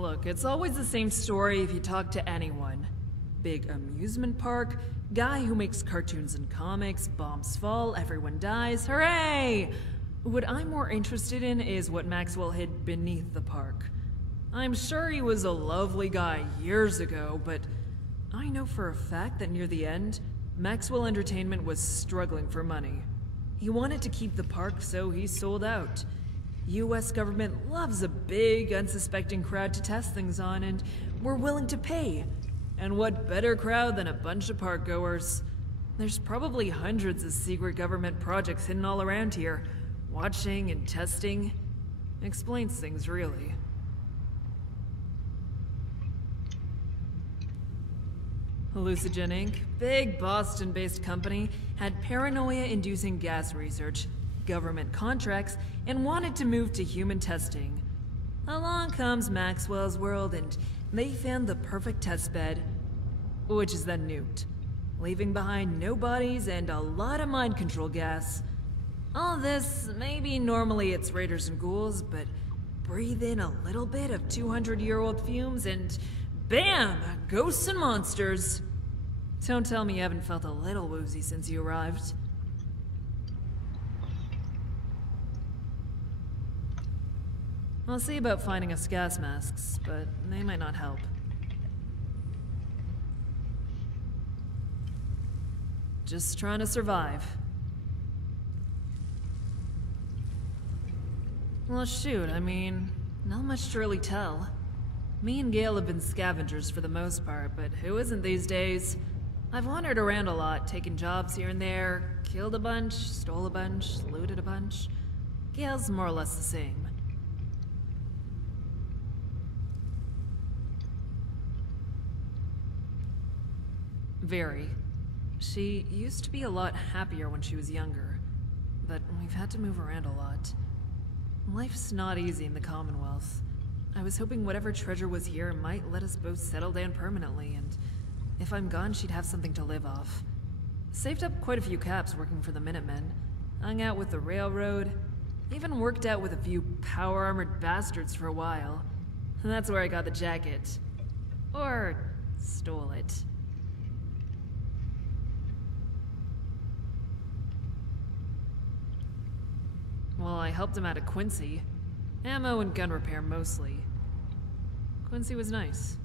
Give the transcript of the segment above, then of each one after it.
Look, it's always the same story if you talk to anyone. Big amusement park, guy who makes cartoons and comics, bombs fall, everyone dies, hooray! What I'm more interested in is what Maxwell hid beneath the park. I'm sure he was a lovely guy years ago, but I know for a fact that near the end, Maxwell Entertainment was struggling for money. He wanted to keep the park, so he sold out. US government loves a big, unsuspecting crowd to test things on, and we're willing to pay. And what better crowd than a bunch of park goers? There's probably hundreds of secret government projects hidden all around here. Watching and testing explains things, really. Hallucigen Inc., big Boston-based company, had paranoia-inducing gas research, government contracts, and wanted to move to human testing. Along comes Maxwell's world, and they found the perfect testbed, which is then nuked, leaving behind no bodies and a lot of mind control gas. All this, maybe normally it's raiders and ghouls, but breathe in a little bit of 200-year-old fumes and bam! Ghosts and monsters. Don't tell me you haven't felt a little woozy since you arrived. I'll see about finding us gas masks, but they might not help. Just trying to survive. Well, shoot, I mean, not much to really tell. Me and Gale have been scavengers for the most part, but who isn't these days? I've wandered around a lot, taken jobs here and there, killed a bunch, stole a bunch, looted a bunch. Gale's more or less the same. Very. She used to be a lot happier when she was younger, but we've had to move around a lot. Life's not easy in the Commonwealth. I was hoping whatever treasure was here might let us both settle down permanently, and if I'm gone, she'd have something to live off. Saved up quite a few caps working for the Minutemen, hung out with the railroad, even worked out with a few power-armored bastards for a while. And that's where I got the jacket. Or stole it. Well, I helped him out at Quincy. Ammo and gun repair mostly. Quincy was nice.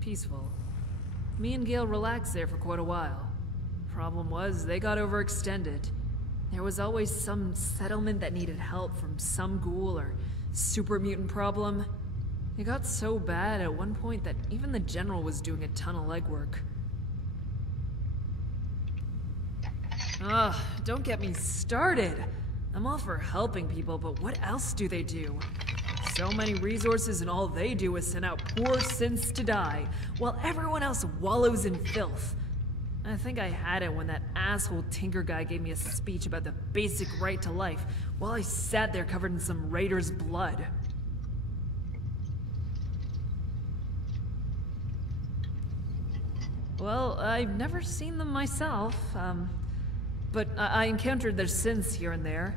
Peaceful. Me and Gale relaxed there for quite a while. Problem was, they got overextended. There was always some settlement that needed help from some ghoul or super mutant problem. It got so bad at one point that even the general was doing a ton of legwork. Ugh, don't get me started! I'm all for helping people, but what else do they do? So many resources and all they do is send out poor synths to die, while everyone else wallows in filth. I think I had it when that asshole Tinker guy gave me a speech about the basic right to life, while I sat there covered in some raider's blood. Well, I've never seen them myself, but I encountered their synths here and there.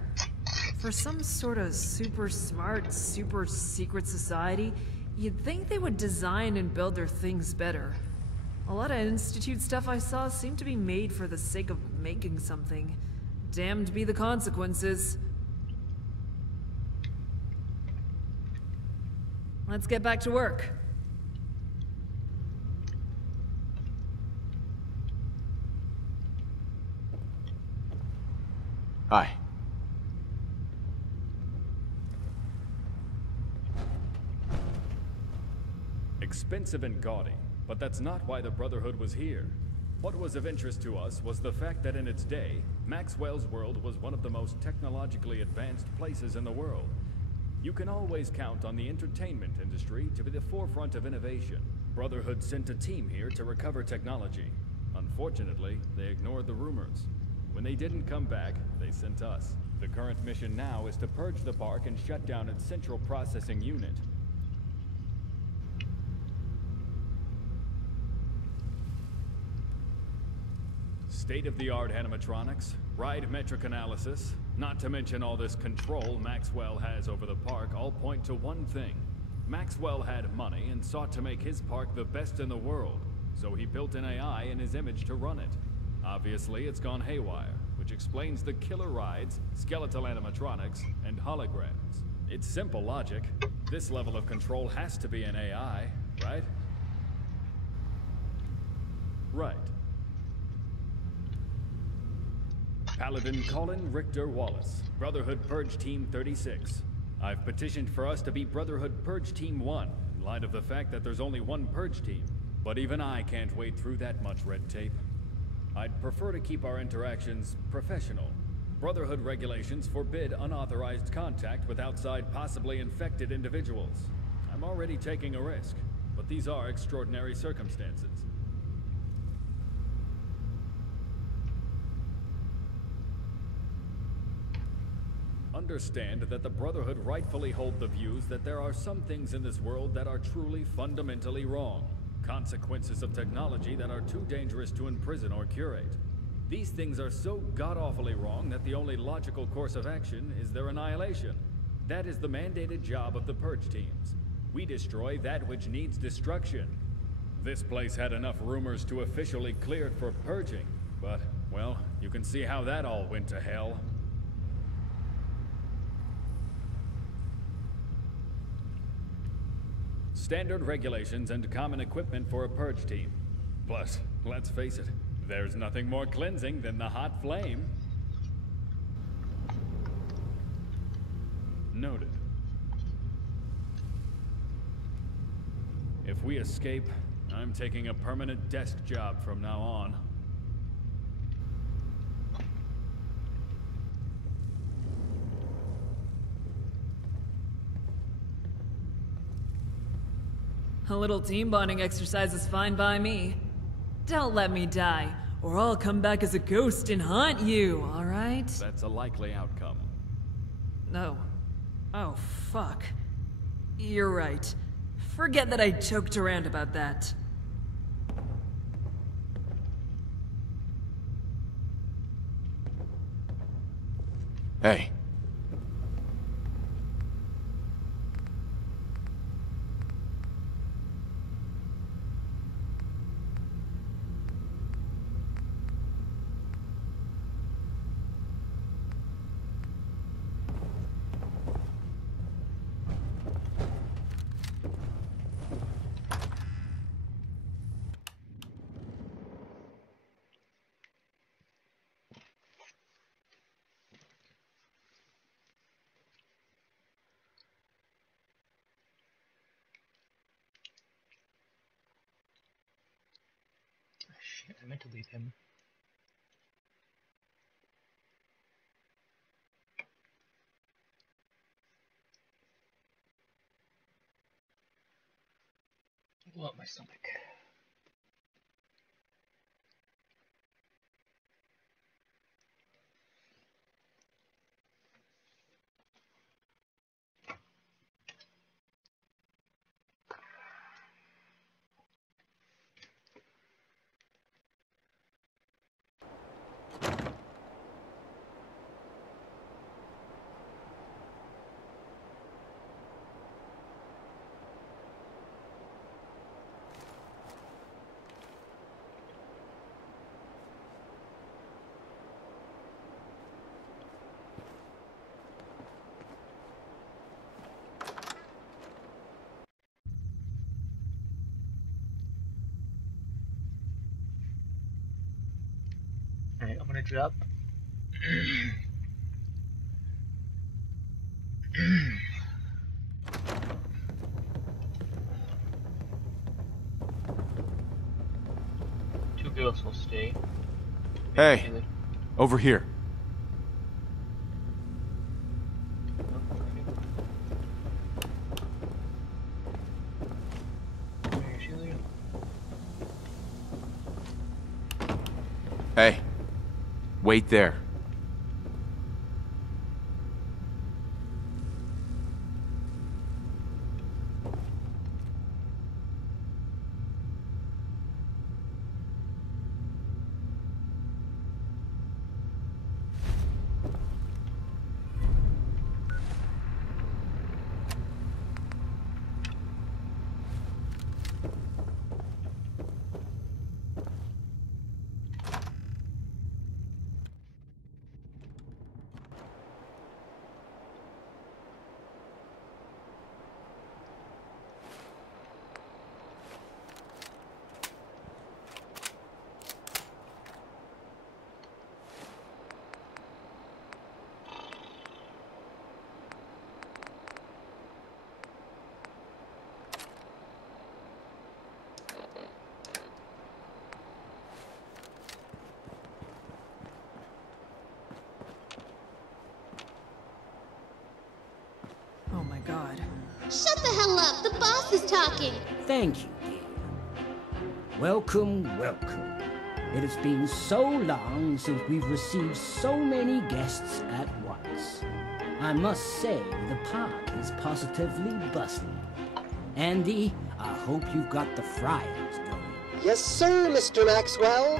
For some sort of super smart, super secret society, you'd think they would design and build their things better. A lot of Institute stuff I saw seemed to be made for the sake of making something. Damned be the consequences. Let's get back to work. Hi. Expensive and gaudy, but that's not why the Brotherhood was here. What was of interest to us was the fact that in its day, Maxwell's world was one of the most technologically advanced places in the world. You can always count on the entertainment industry to be the forefront of innovation. Brotherhood sent a team here to recover technology. Unfortunately, they ignored the rumors. When they didn't come back, they sent us. The current mission now is to purge the park and shut down its central processing unit. State-of-the-art animatronics, ride metric analysis, not to mention all this control Maxwell has over the park, all point to one thing: Maxwell had money and sought to make his park the best in the world, so he built an AI in his image to run it. Obviously, it's gone haywire, which explains the killer rides, skeletal animatronics, and holograms. It's simple logic. This level of control has to be an AI, right? Right. Paladin Colin Richter Wallace, Brotherhood Purge Team 36. I've petitioned for us to be Brotherhood Purge Team 1, in light of the fact that there's only one Purge team. But even I can't wade through that much red tape. I'd prefer to keep our interactions professional. Brotherhood regulations forbid unauthorized contact with outside possibly infected individuals. I'm already taking a risk, but these are extraordinary circumstances. Understand that the Brotherhood rightfully hold the views that there are some things in this world that are truly fundamentally wrong. Consequences of technology that are too dangerous to imprison or curate. These things are so god-awfully wrong that the only logical course of action is their annihilation. That is the mandated job of the Purge teams. We destroy that which needs destruction. This place had enough rumors to officially clear it for purging, but, well, you can see how that all went to hell. Standard regulations and common equipment for a purge team. Plus, let's face it, there's nothing more cleansing than the hot flame. Noted. If we escape, I'm taking a permanent desk job from now on. A little team bonding exercise is fine by me. Don't let me die, or I'll come back as a ghost and haunt you, alright? That's a likely outcome. No. Oh, fuck. You're right. Forget that I joked around about that. Hey. Shit, I meant to leave him. Blow up my stomach. Alright, I'm gonna drop. Two girls will stay. Hey, over here. Hey, wait there. my god. Shut the hell up! The boss is talking! Thank you, dear. Welcome, welcome. It has been so long since we've received so many guests at once. I must say, the park is positively bustling. Andy, I hope you've got the fryers going. Yes, sir, Mr. Maxwell.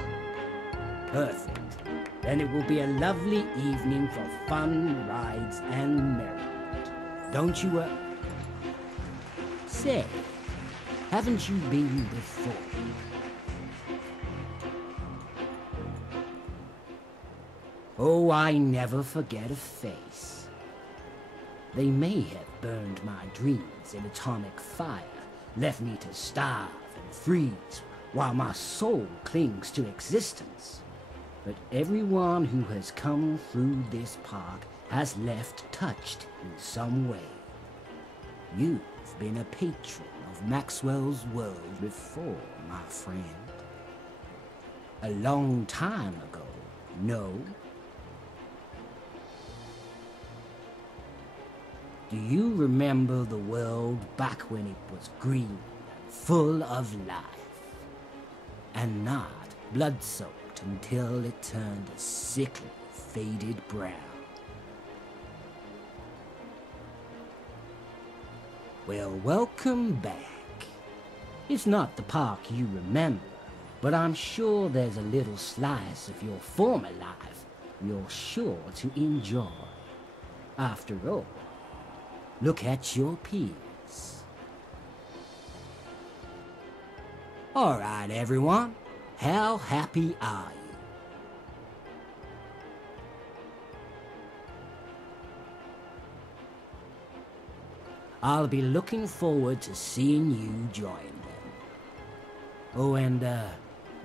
Perfect. Then it will be a lovely evening for fun, rides, and merriment. Don't you, Say, haven't you been before? Oh, I never forget a face. They may have burned my dreams in atomic fire, left me to starve and freeze, while my soul clings to existence. But everyone who has come through this park has left touched in some way. You've been a patron of Maxwell's world before, my friend. A long time ago, no? Do you remember the world back when it was green and full of life? And not blood-soaked until it turned a sickly, faded brown. Well, welcome back. It's not the park you remember, but I'm sure there's a little slice of your former life you're sure to enjoy. After all, look at your peers. All right, everyone. How happy are you? I'll be looking forward to seeing you join them. Oh, and,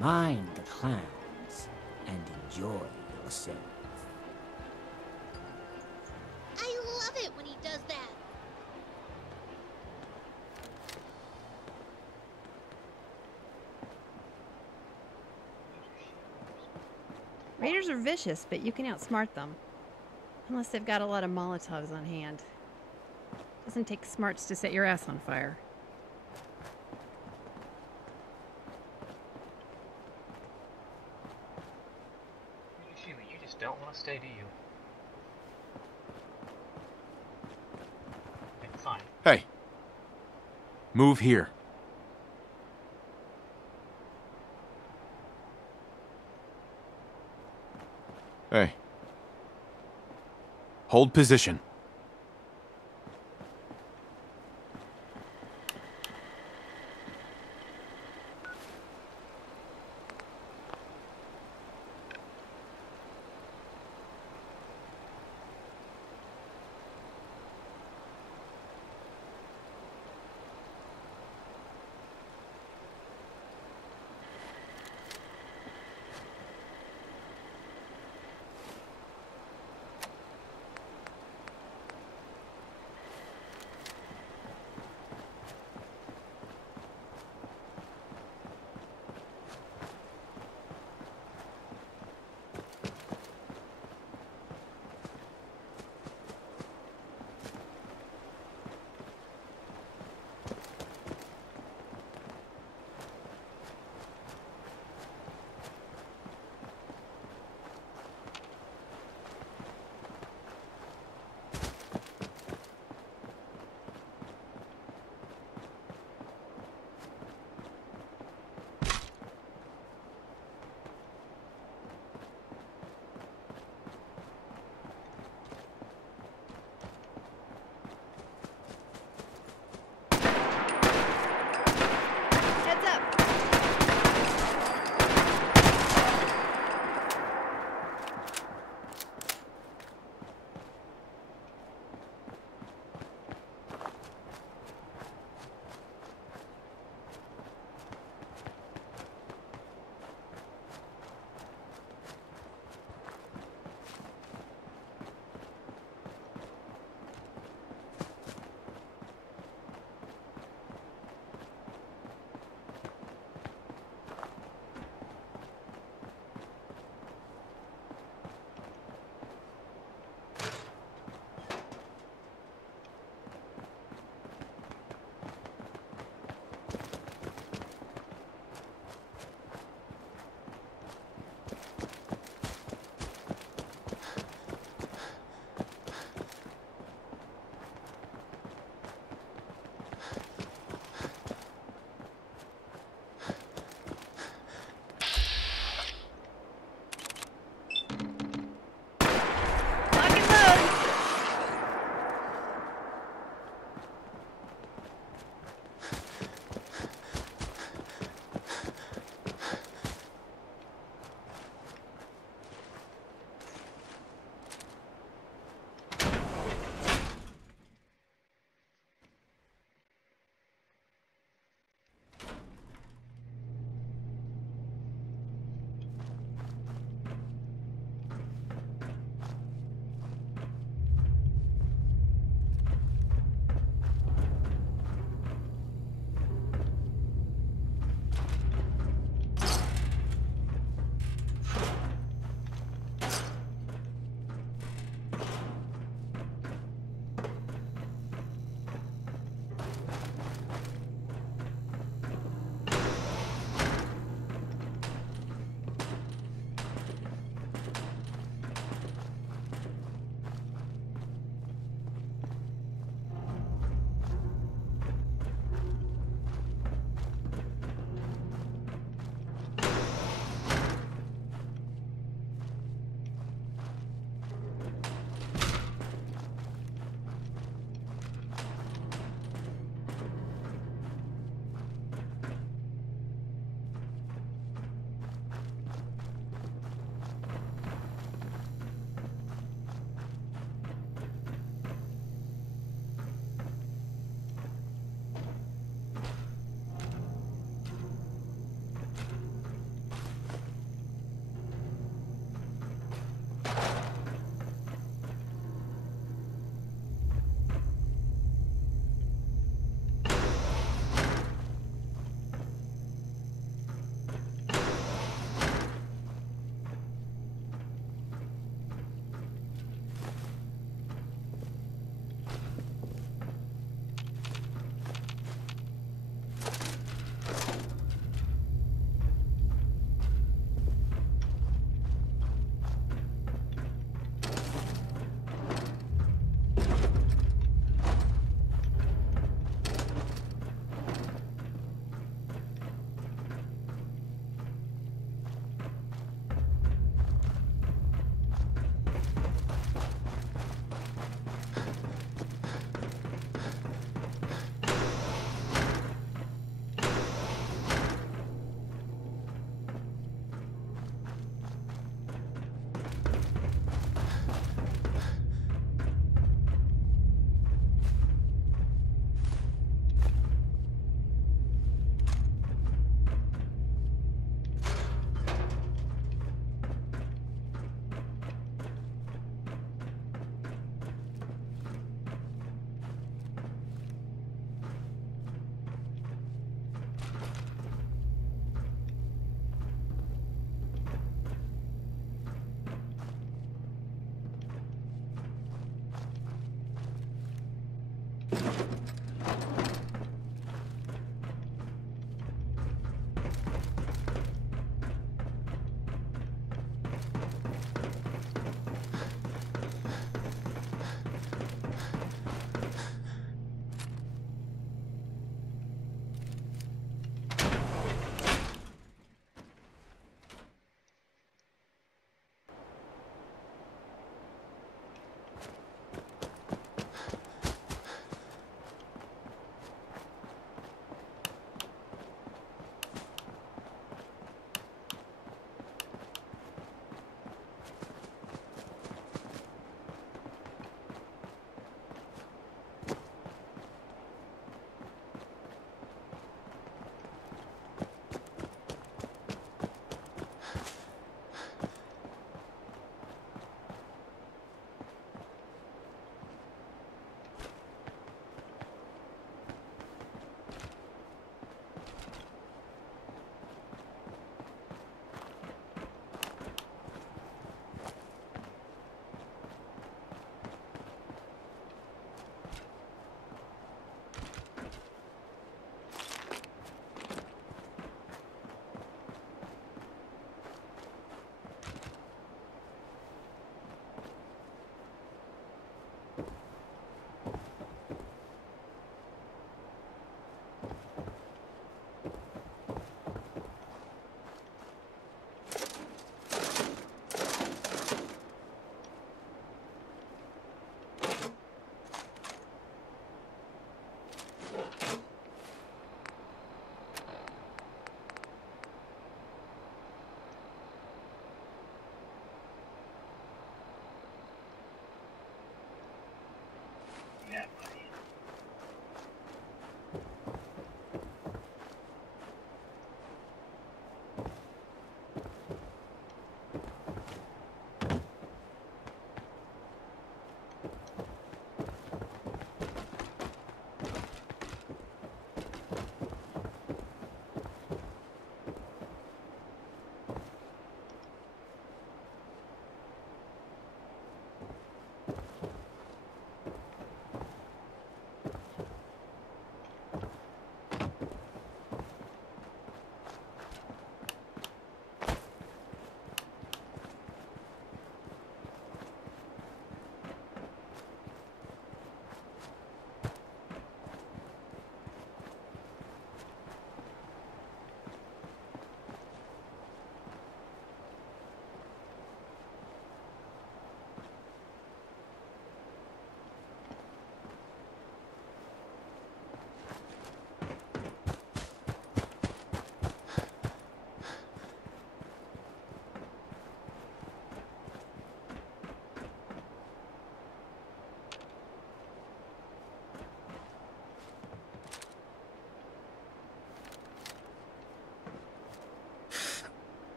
mind the clowns and enjoy yourself. I love it when he does that! Raiders are vicious, but you can outsmart them. Unless they've got a lot of Molotovs on hand. Doesn't take smarts to set your ass on fire. Sheila, you just don't want to stay, do you? Okay, fine. Hey. Move here. Hey. Hold position.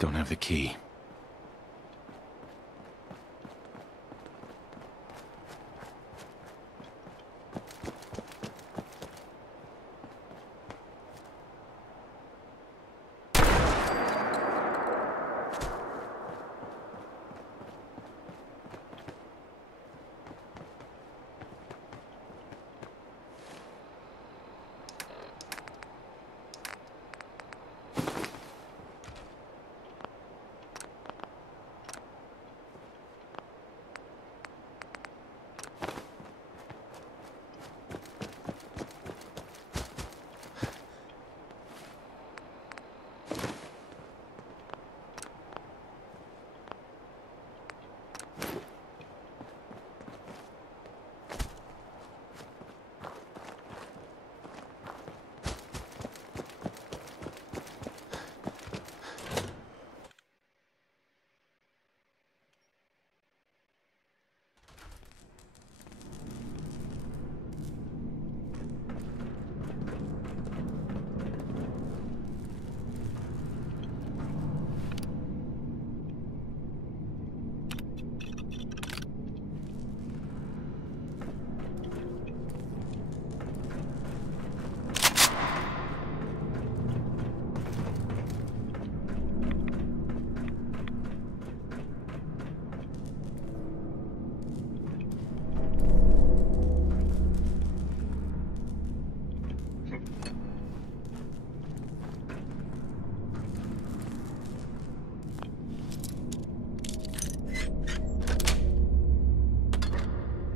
Don't have the key.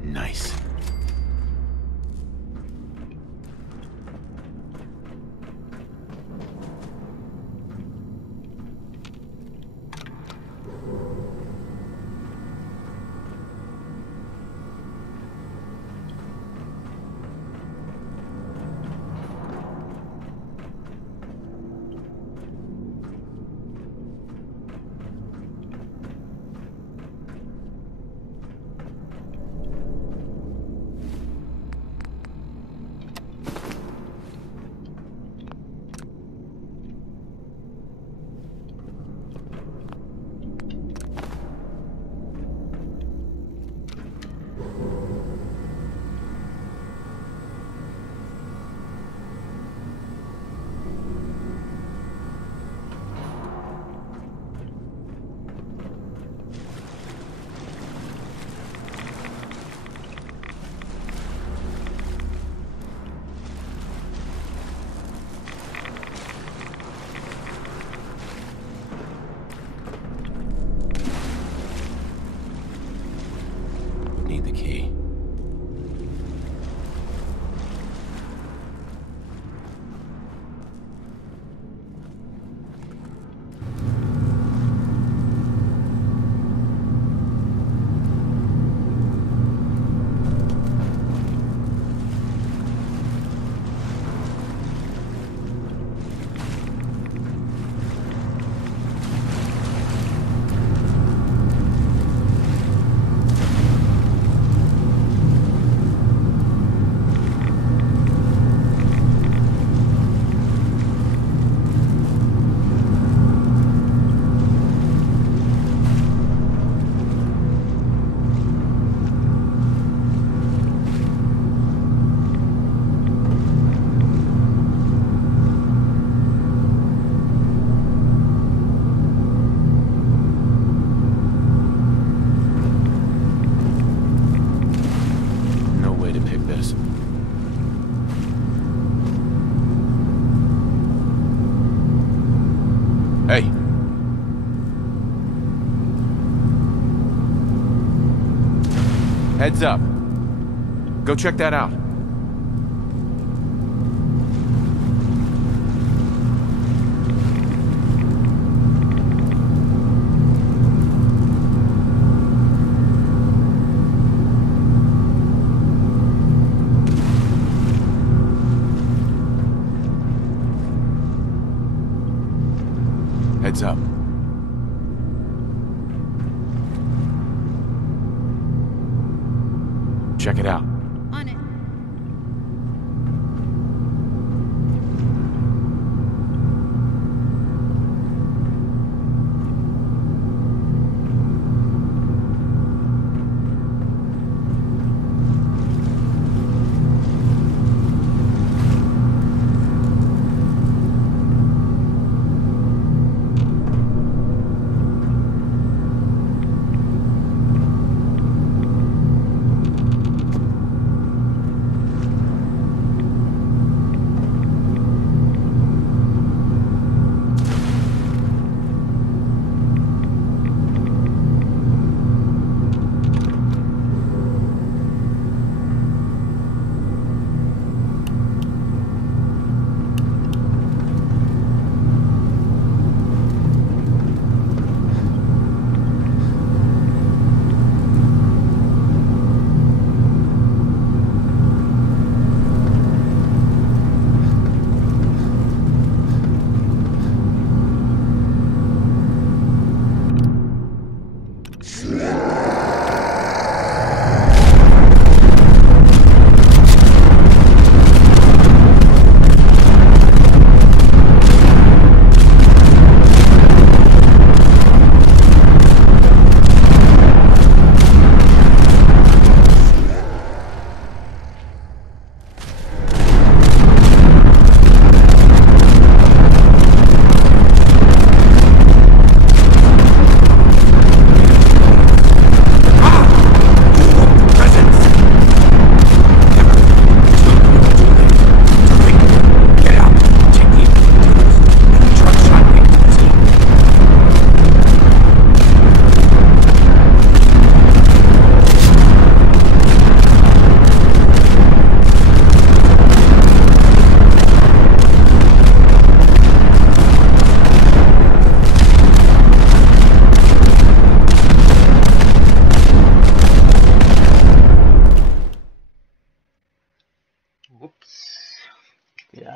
Nice. Need the key. Hey. Heads up. Go check that out. Heads up. Check it out. On it.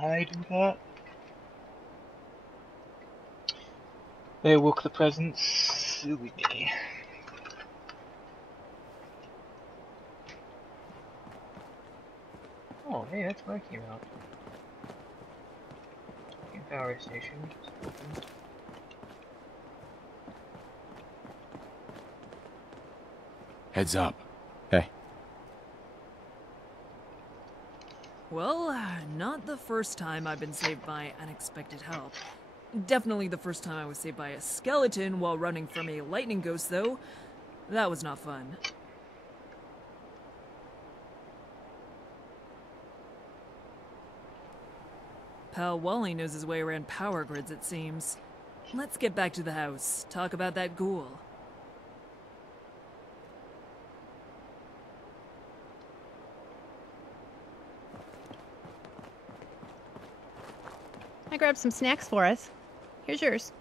I do that? They awoke the presence. Silly me. Oh, hey, that's where I came out. Power station. Heads up. Hey. Well, not the first time I've been saved by unexpected help. Definitely the first time I was saved by a skeleton while running from a lightning ghost, though. That was not fun. Pal Wally knows his way around power grids, it seems. Let's get back to the house, talk about that ghoul. I grabbed some snacks for us. Here's yours.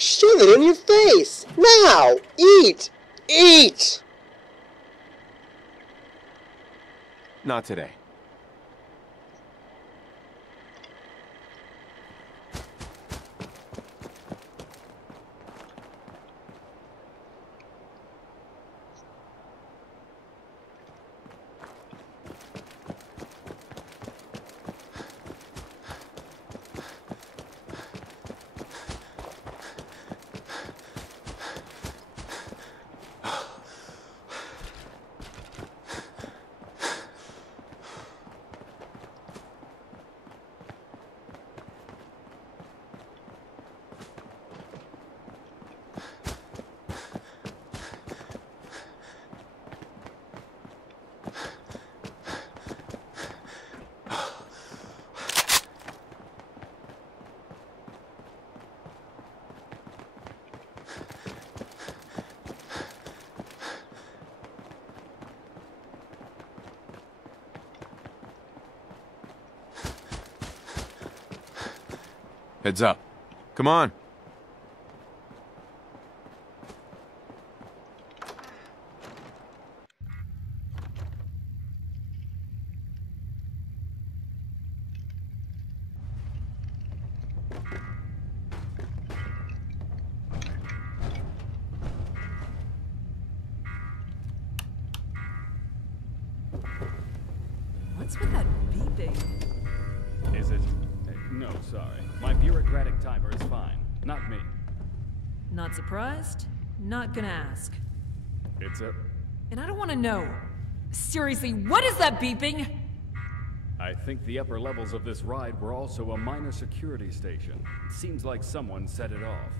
Shove it in your face! Now! Eat! Eat! Not today. Heads up. Come on. What's with that beeping? Is it? No, sorry. My bureaucratic timer is fine. Not me. Not surprised? Not gonna ask. It's a... And I don't want to know. Seriously, what is that beeping? I think the upper levels of this ride were also a minor security station. It seems like someone set it off.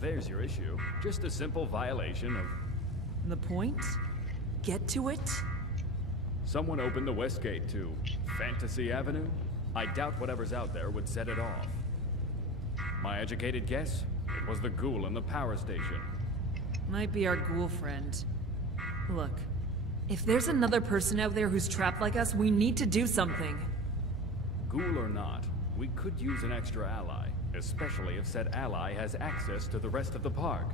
There's your issue. Just a simple violation of... The point? Get to it? Someone opened the west gate to Fantasy Avenue? I doubt whatever's out there would set it off. My educated guess? It was the ghoul in the power station. Might be our ghoul friend. Look, if there's another person out there who's trapped like us, we need to do something. Ghoul or not, we could use an extra ally, especially if said ally has access to the rest of the park.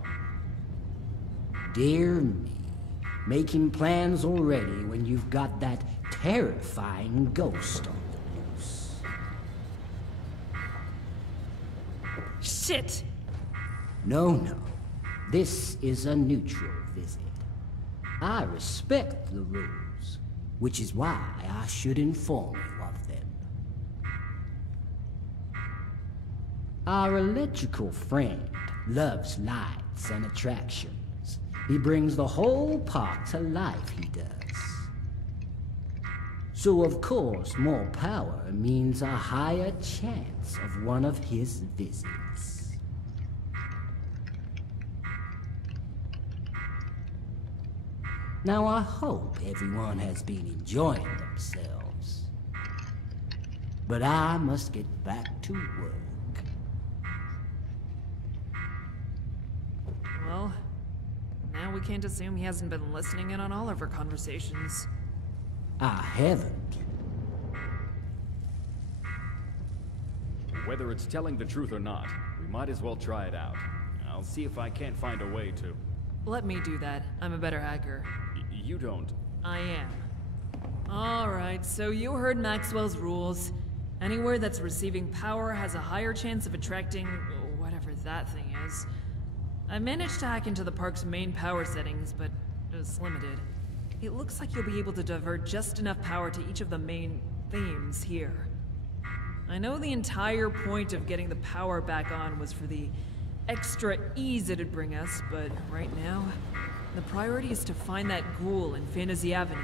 Dear me. Making plans already when you've got that terrifying ghost on the loose. Shit! No, no. This is a neutral visit. I respect the rules, which is why I should inform you of them. Our electrical friend loves lights and attractions. He brings the whole park to life, he does. So of course, more power means a higher chance of one of his visits. Now I hope everyone has been enjoying themselves. But I must get back to work. Well, now we can't assume he hasn't been listening in on all of our conversations. I haven't. Whether it's telling the truth or not, we might as well try it out. I'll see if I can't find a way to... Let me do that. I'm a better hacker. You don't. I am. Alright, so you heard Maxwell's rules. Anywhere that's receiving power has a higher chance of attracting whatever that thing is. I managed to hack into the park's main power settings, but it's limited. It looks like you'll be able to divert just enough power to each of the main themes here. I know the entire point of getting the power back on was for the extra ease it'd bring us, but right now, the priority is to find that ghoul in Fantasy Avenue.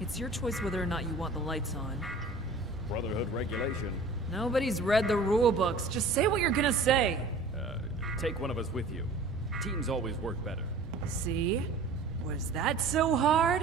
It's your choice whether or not you want the lights on. Brotherhood regulation. Nobody's read the rule books. Just say what you're gonna say. Take one of us with you. Teams always work better. See? Was that so hard?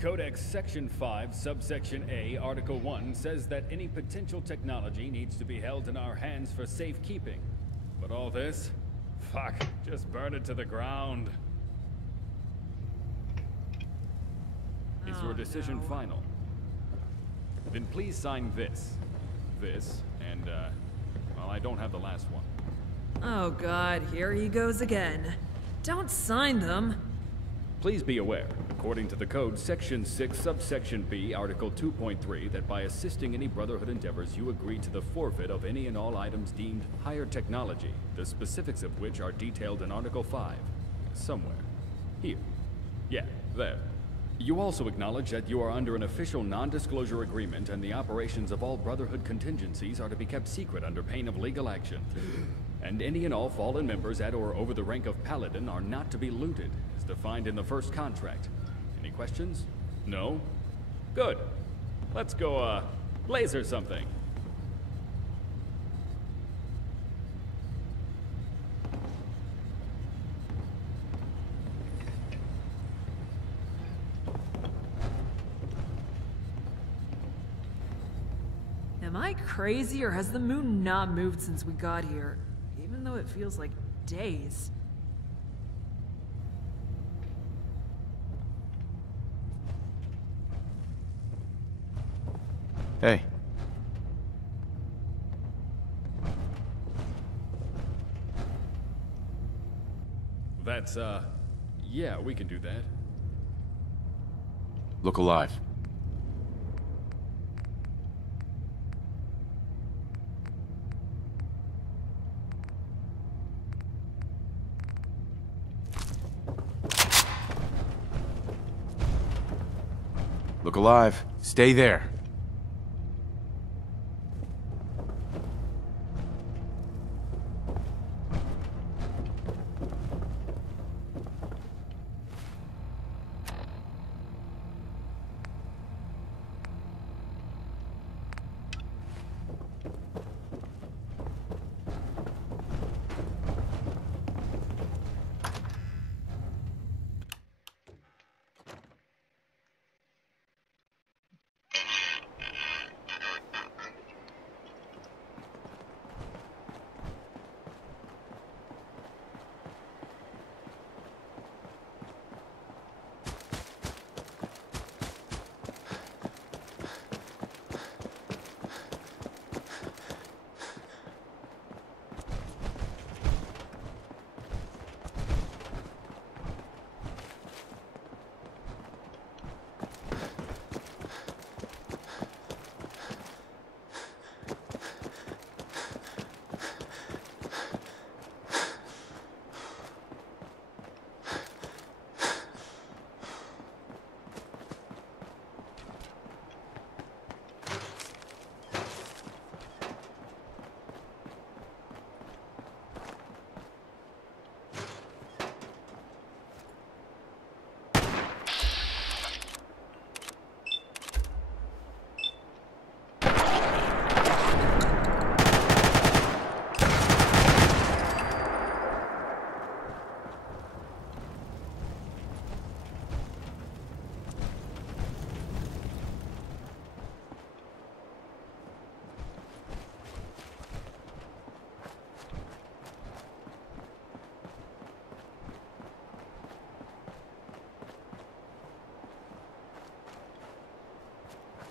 Codex Section 5, Subsection A, Article 1 says that any potential technology needs to be held in our hands for safekeeping. But all this? Fuck, just burn it to the ground. Is your decision final? Then please sign this. This, and, well, I don't have the last one. Oh god, here he goes again. Don't sign them. Please be aware, according to the code Section 6, Subsection B, Article 2.3, that by assisting any Brotherhood endeavors, you agree to the forfeit of any and all items deemed higher technology, the specifics of which are detailed in Article 5. Somewhere. Here. Yeah, there. You also acknowledge that you are under an official non-disclosure agreement and the operations of all Brotherhood contingencies are to be kept secret under pain of legal action. And any and all fallen members at or over the rank of Paladin are not to be looted, as defined in the first contract. Any questions? No? Good. Let's go, laser something. Am I crazy, or has the moon not moved since we got here? Even though it feels like days. Hey. That's, yeah, we can do that. Look alive. Look alive. Stay there.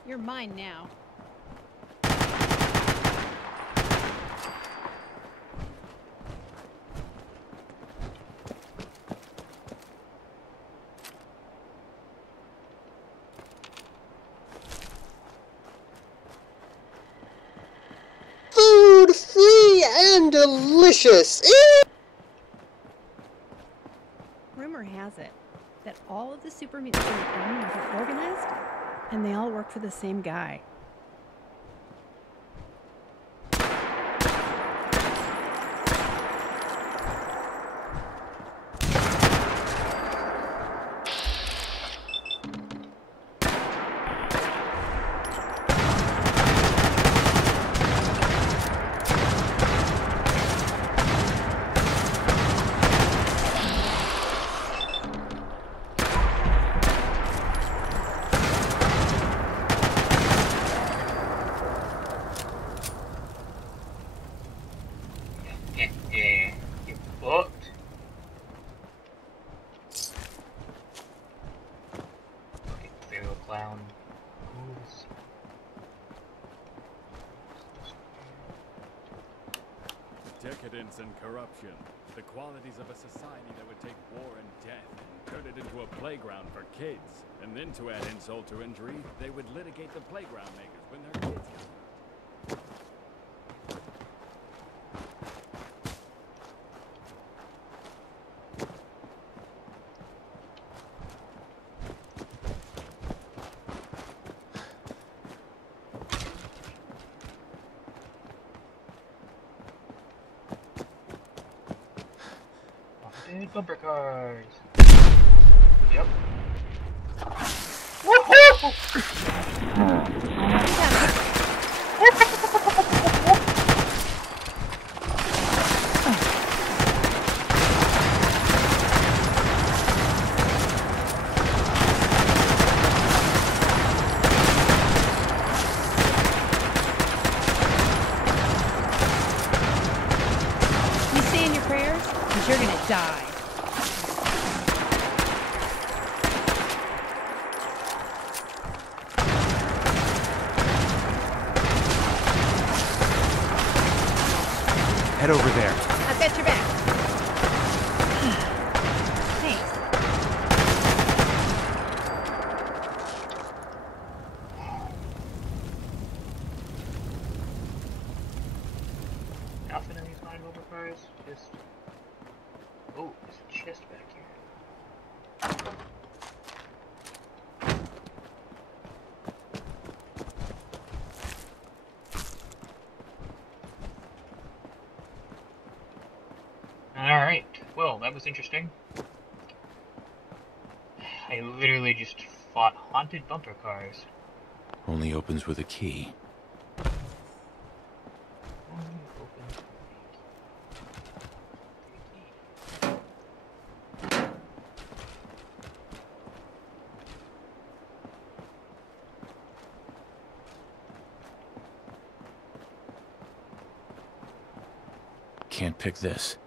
You're mine now. Food free and delicious. Rumor has it that all of the super mutants in the Commonwealth are organized, and they all work for the same guy. You booked. Okay, Pharaoh Clown. Ghouls. Decadence and corruption. The qualities of a society that would take war and death and turn it into a playground for kids. And then to add insult to injury, they would litigate the playground makers when their kids got hurt. Dude, bumper cars. Yep. You saying your prayers? Because you're gonna die. Head over there. I've got your back. Thanks. Nothing in these fine bumper cars. Just. Oh, there's a chest back here. Alright, well, that was interesting. I literally just fought haunted bumper cars. Only opens with a key. Can't pick this.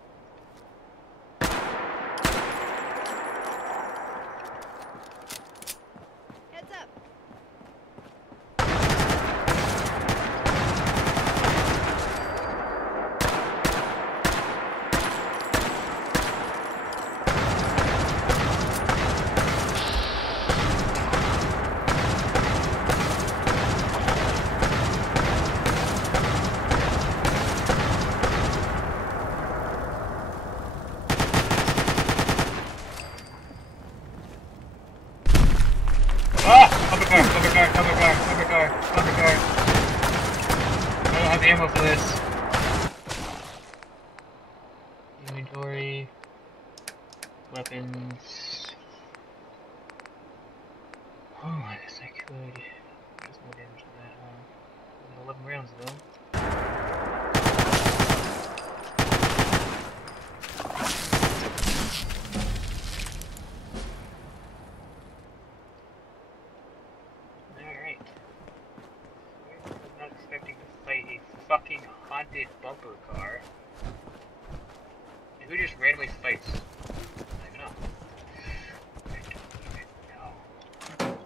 Heads up. Bumper car. I don't have the ammo for this. Inventory. Weapons. Oh, I guess I could. There's more damage than that, huh? 11 rounds though. Alright. I'm not expecting to fight a fucking haunted bumper car. And who just randomly fights? I don't even know. I don't even know.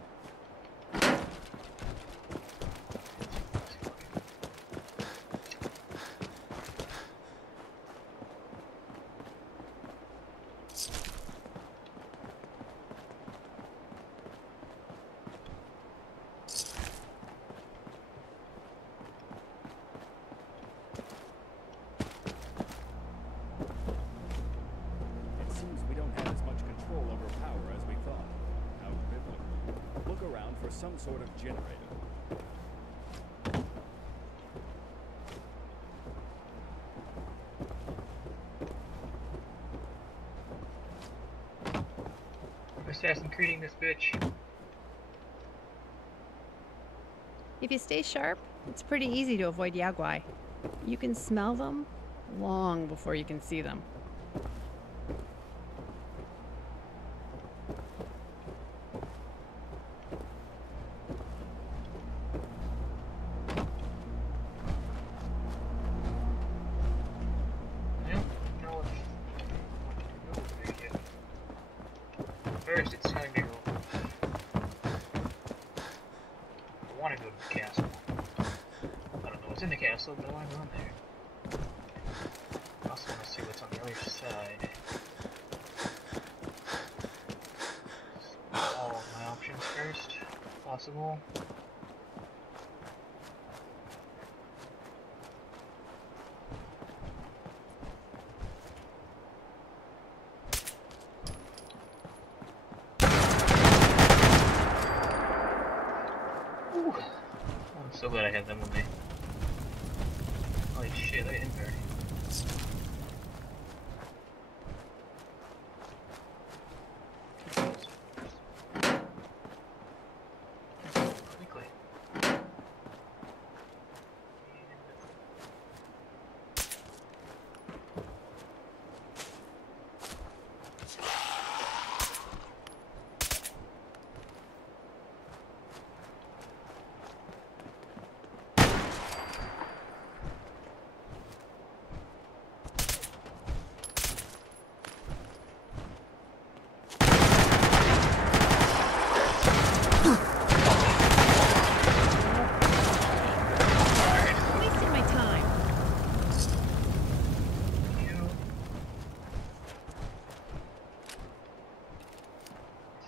for some sort of generator. Assassin creating this bitch. If you stay sharp, it's pretty easy to avoid Yaguai. You can smell them long before you can see them. First, it's telling me I want to go to the castle. I don't know what's in the castle, but I want to go in there. I also want to see what's on the other side. All of my options first, if possible. I'm so glad I had them with me. Holy shit, look at him burning. Quickly. Wasting my time.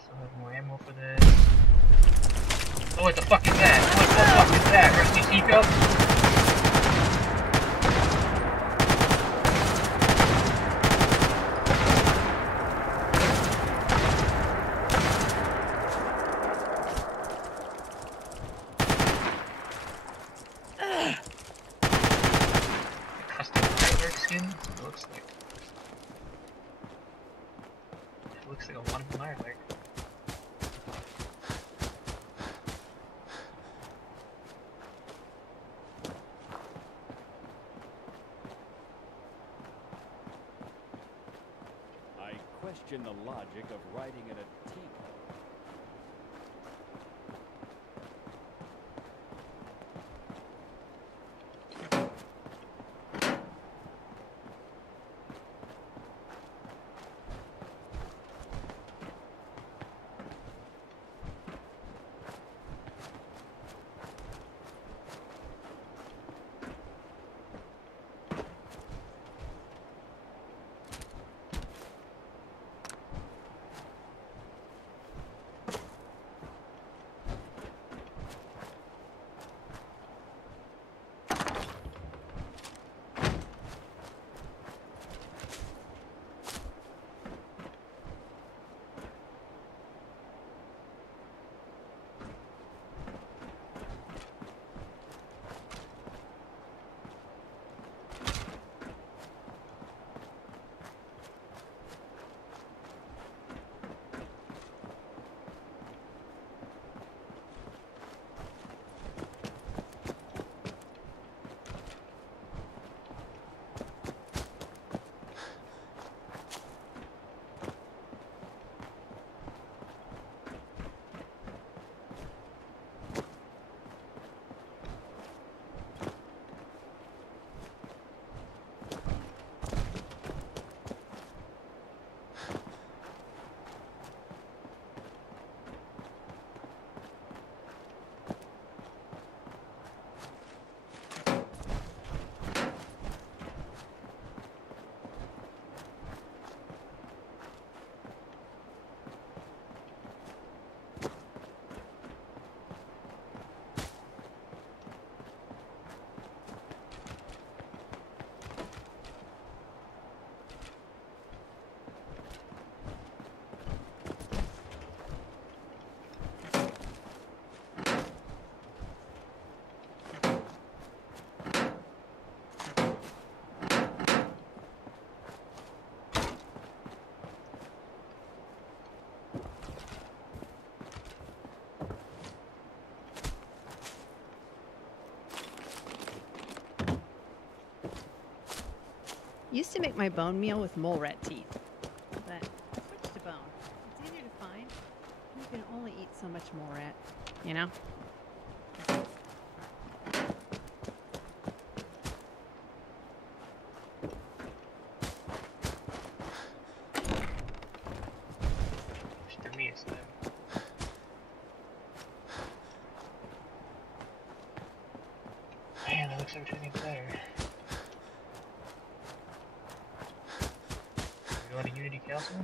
Still have more ammo for this. Oh, what the fuck is that? What the fuck is that? Rusty teacup? Custom firework skin? It looks like. It looks like a wanted firework. I question the logic of writing in a teacup. Used to make my bone meal with mole rat teeth, but I switched to bone. It's easier to find. You can only eat so much mole rat, you know? Mr. Meats there. Man, that looks like everything's better. You going to Unity Castle?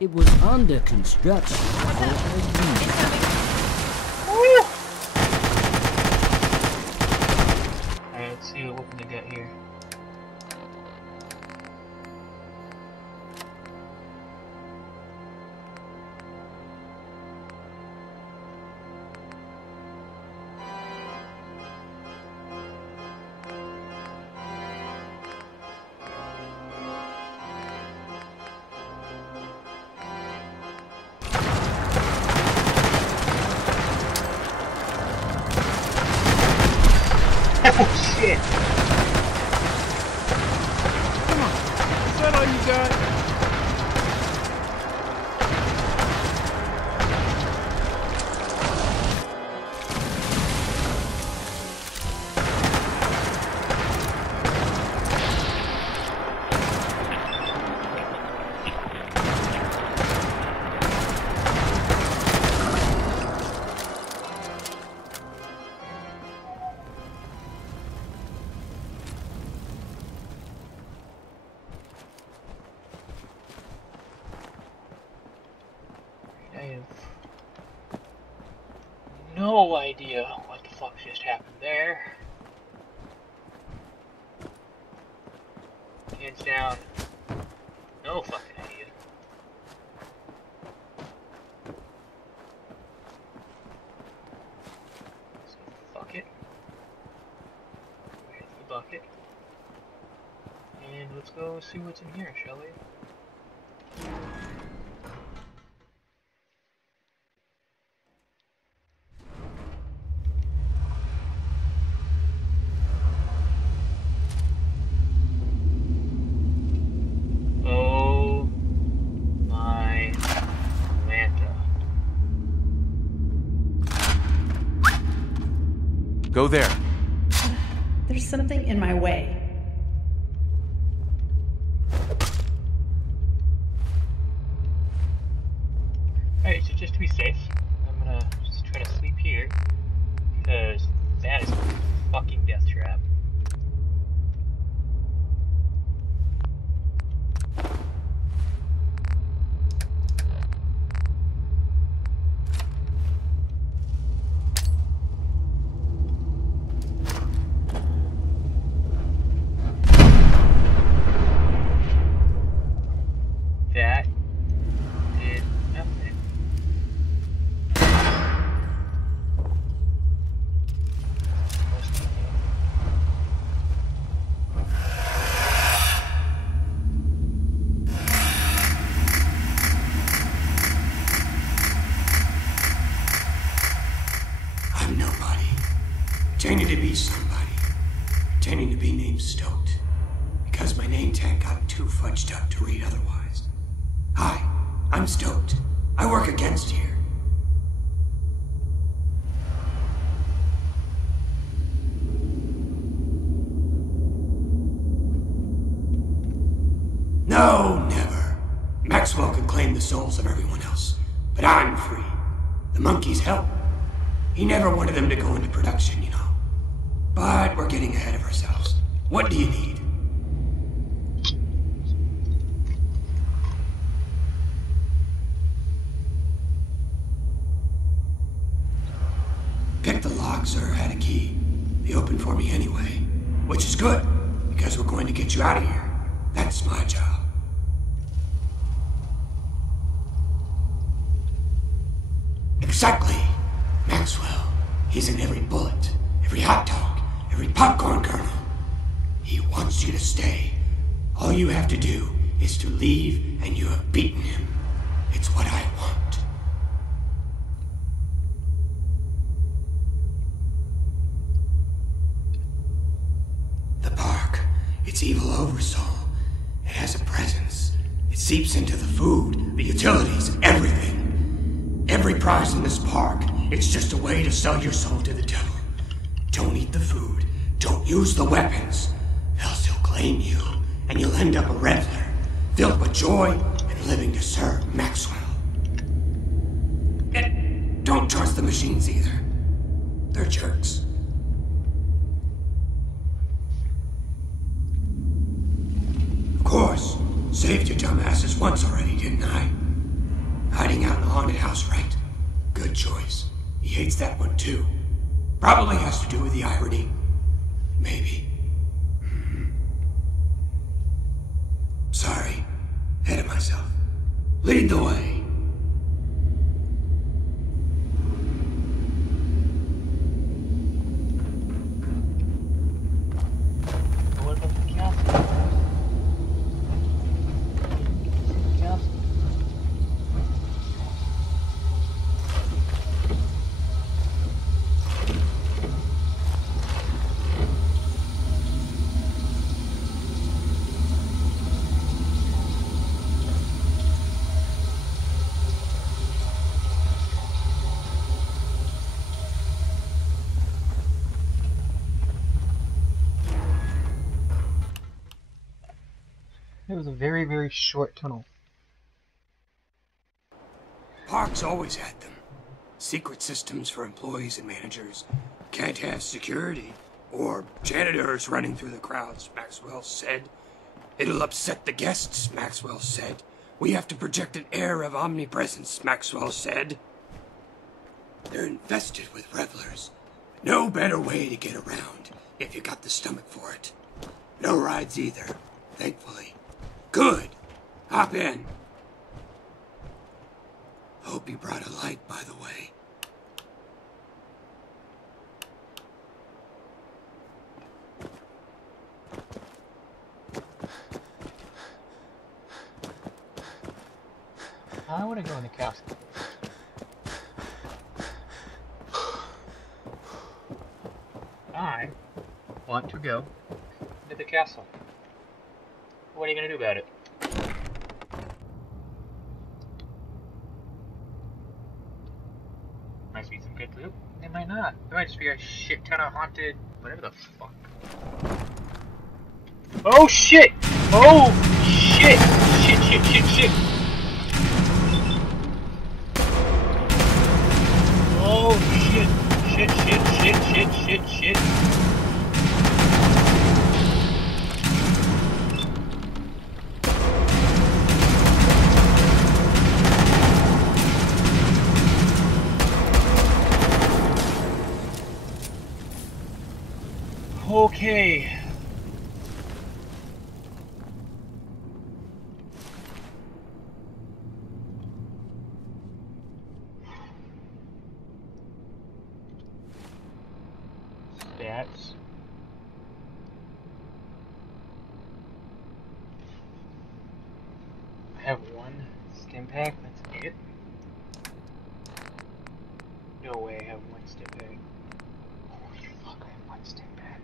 It was under construction. Alright, let's see what weapon they got here. Oh shit! Is that all you got? I have no idea what the fuck just happened there. Hands down, no fucking idea. So fuck it. Hit the bucket. And let's go see what's in here, shall we? Oh my Lanta. Go there. There's something in my way. Alright, so just to be safe, I'm gonna just try to sleep here, because that is a fucking death trap. That did nothing. I'm nobody. Pretending to be somebody. Pretending to be named Stoked. Because my name tag got too fudged up to read otherwise. Hi, I'm Stoked. I work against here. No, never. Maxwell could claim the the souls of everyone else. But I'm free. The monkeys help. He never wanted them to go into production, you know. But we're getting ahead of ourselves. What do you need? Picked the locks or had a key. They opened for me anyway. Which is good, because we're going to get you out of here. That's my job. Exactly. Maxwell. He's in every bullet, every hot dog, every popcorn kernel. He wants you to stay. All you have to do is to leave and you have beaten him. It's what I want. The park. It's evil oversoul. It has a presence. It seeps into the food, the utilities, everything. Every prize in this park, it's just a way to sell your soul to the devil. Don't eat the food. Don't use the weapons. Else he'll claim you, and you'll end up a reveler, filled with joy and living to serve Maxwell. And don't trust the machines either. They're jerks. Of course, saved your dumbasses once already, didn't I? Hiding out in the haunted house, right? Good choice. He hates that one too. Probably has to do with the irony. Maybe. Sorry. Ahead of myself. Lead the way. What about the castle? Castle. It was a very, very short tunnel. Parks always had them. Secret systems for employees and managers. Can't have security. Or janitors running through the crowds, Maxwell said. It'll upset the guests, Maxwell said. We have to project an air of omnipresence, Maxwell said. They're infested with revelers. No better way to get around, if you got the stomach for it. No rides either, thankfully. Good. Hop in. Hope you brought a light, by the way. I want to go in the castle. I want to go to the castle. What are you going to do about it? Might be some good loot. It might not. There might just be a shit ton of haunted... whatever the fuck. Oh shit! Oh shit! Shit. Oh shit. Shit. Okay. Stats. I have one stim pack, that's it. No way I have one stim pack. Holy fuck, I have one stim pack.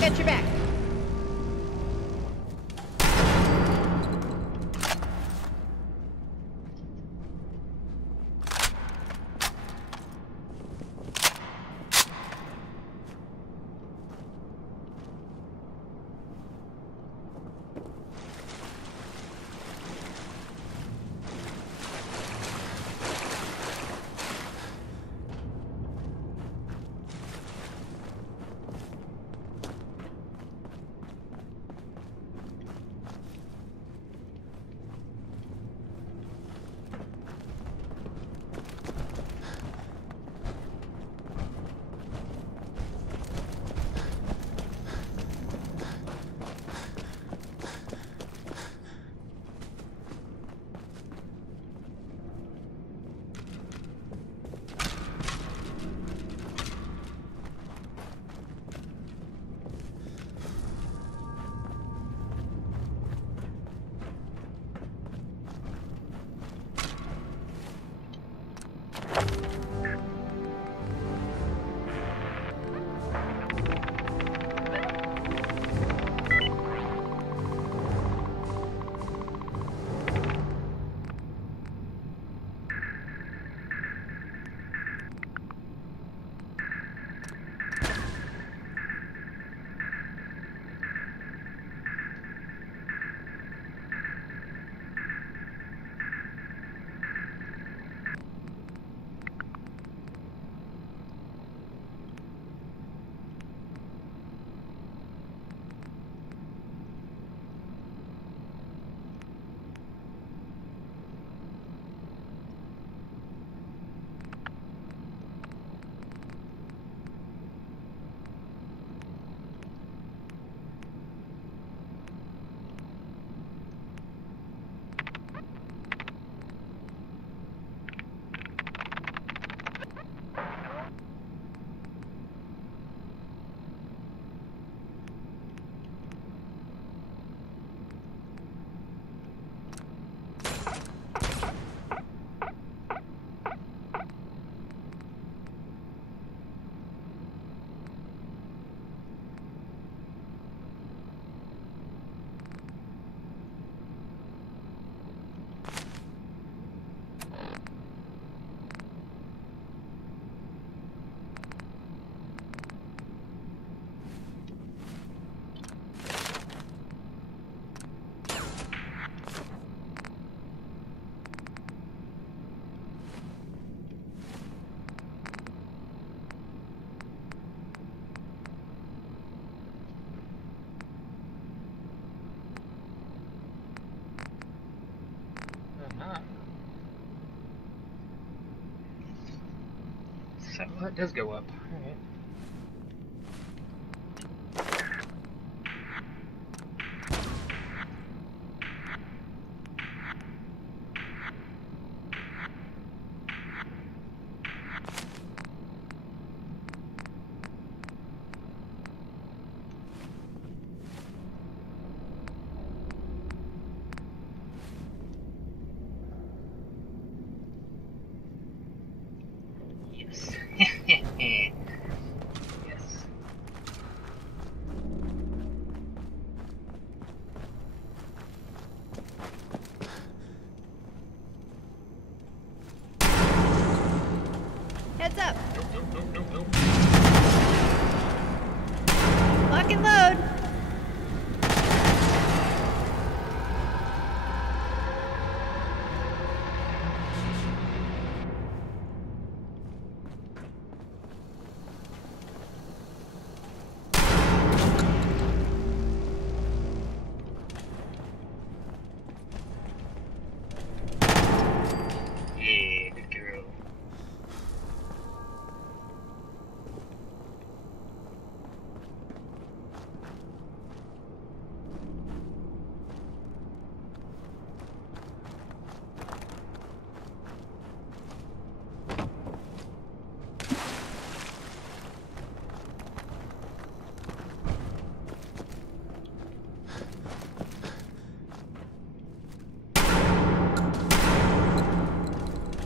got your back. So that does go up. Alright. Yes. Yes. Heads up. Nope. Lock and load. Yeah, good girl.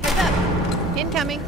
Heads up. Incoming.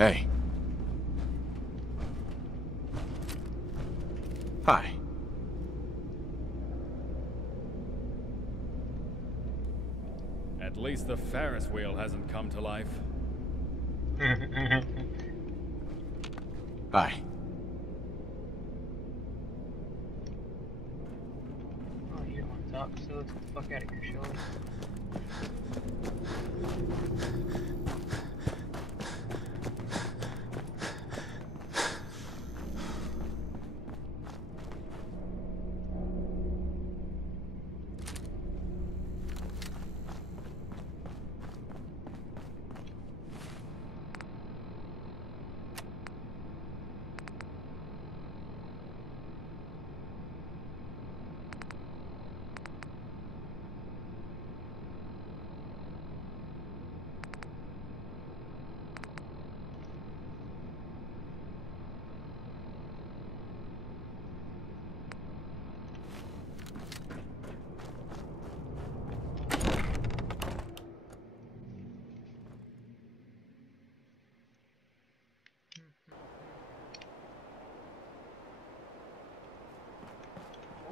Hey. Hi. At least the Ferris wheel hasn't come to life. Hi. Oh, you don't want to talk, so let's get the fuck out of here, shall we?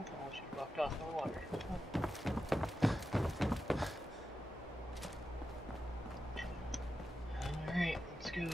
Oh, she walked off in the water. Alright, let's go.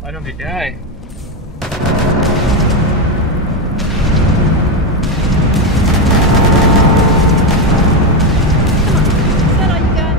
Why don't they die? Is that all you got?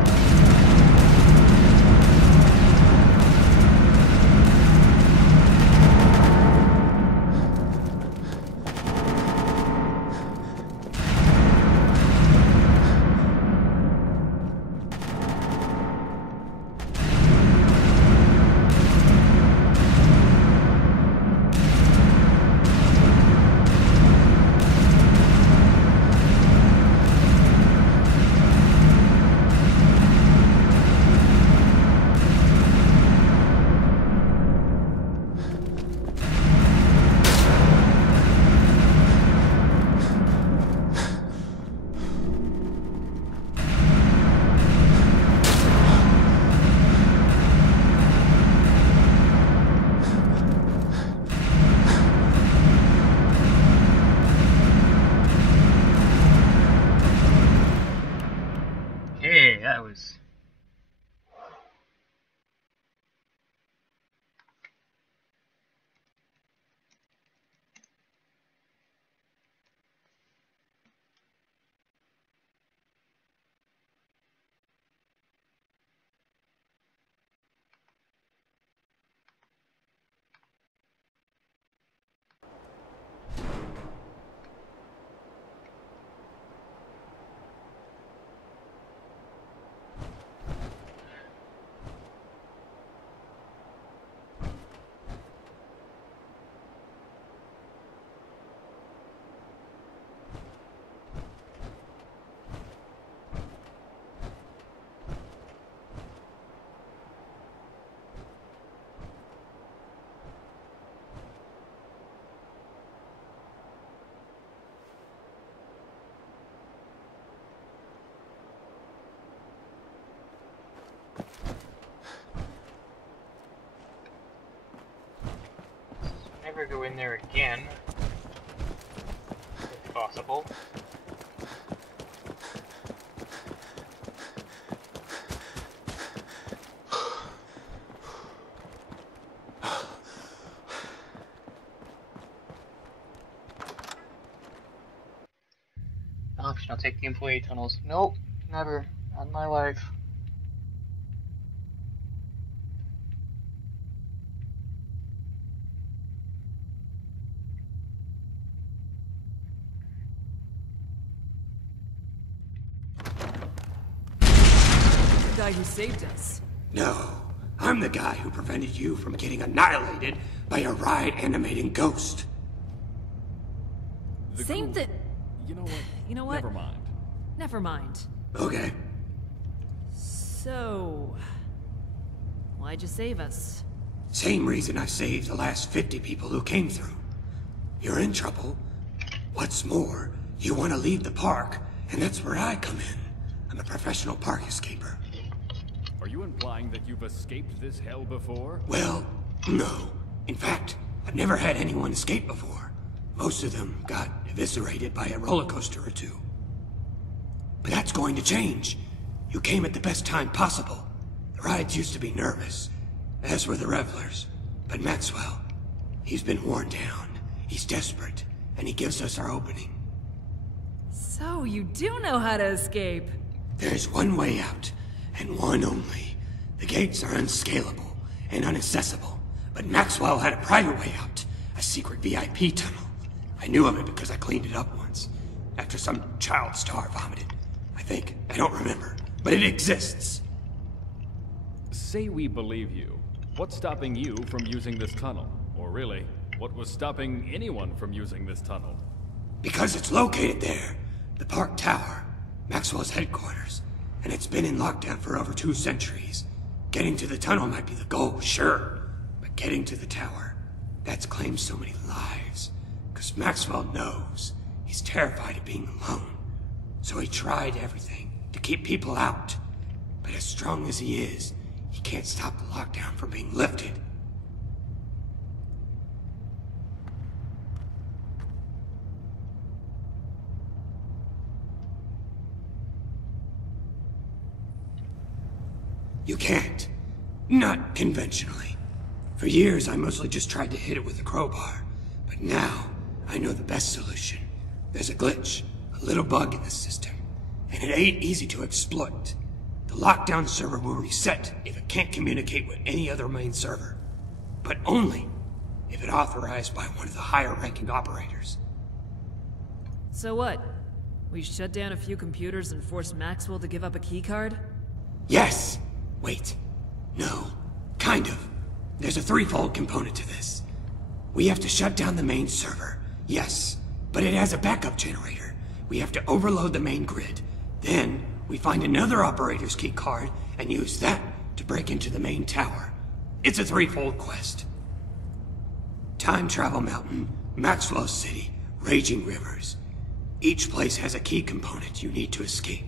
Hey, that was... never go in there again. If possible. Option, I'll take the employee tunnels. Nope, never. Not in my life. The guy who saved us. No, I'm the guy who prevented you from getting annihilated by a riot-animating ghost. Same thing. You know what? You know what? Never mind. Never mind. Okay. So, why'd you save us? Same reason I saved the last 50 people who came through. You're in trouble. What's more, you want to leave the park, and that's where I come in. I'm a professional park escaper. Are you implying that you've escaped this hell before? Well, no. In fact, I've never had anyone escape before. Most of them got eviscerated by a roller coaster or two. But that's going to change. You came at the best time possible. The rides used to be nervous, as were the revelers. But Maxwell, he's been worn down. He's desperate, and he gives us our opening. So, you do know how to escape. There's one way out, and one only. The gates are unscalable and inaccessible, but Maxwell had a private way out, a secret VIP tunnel. I knew of it because I cleaned it up once, after some child star vomited. I think. I don't remember, but it exists. Say we believe you. What's stopping you from using this tunnel? Or really, what was stopping anyone from using this tunnel? Because it's located there, the Park Tower, Maxwell's headquarters, and it's been in lockdown for over 2 centuries. Getting to the tunnel might be the goal, sure, but getting to the tower, that's claimed so many lives. Because Maxwell knows he's terrified of being alone. So he tried everything to keep people out. But as strong as he is, he can't stop the lockdown from being lifted. You can't. Not conventionally. For years, I mostly just tried to hit it with a crowbar. But now, I know the best solution. There's a glitch, a little bug in the system, and it ain't easy to exploit. The lockdown server will reset if it can't communicate with any other main server. But only if it's authorized by one of the higher-ranking operators. So what? We shut down a few computers and forced Maxwell to give up a keycard? Yes! Wait. No. Kind of. There's a threefold component to this. We have to shut down the main server. Yes. But it has a backup generator. We have to overload the main grid. Then, we find another operator's keycard and use that to break into the main tower. It's a threefold quest. Time Travel Mountain, Maxwell City, Raging Rivers. Each place has a key component you need to escape.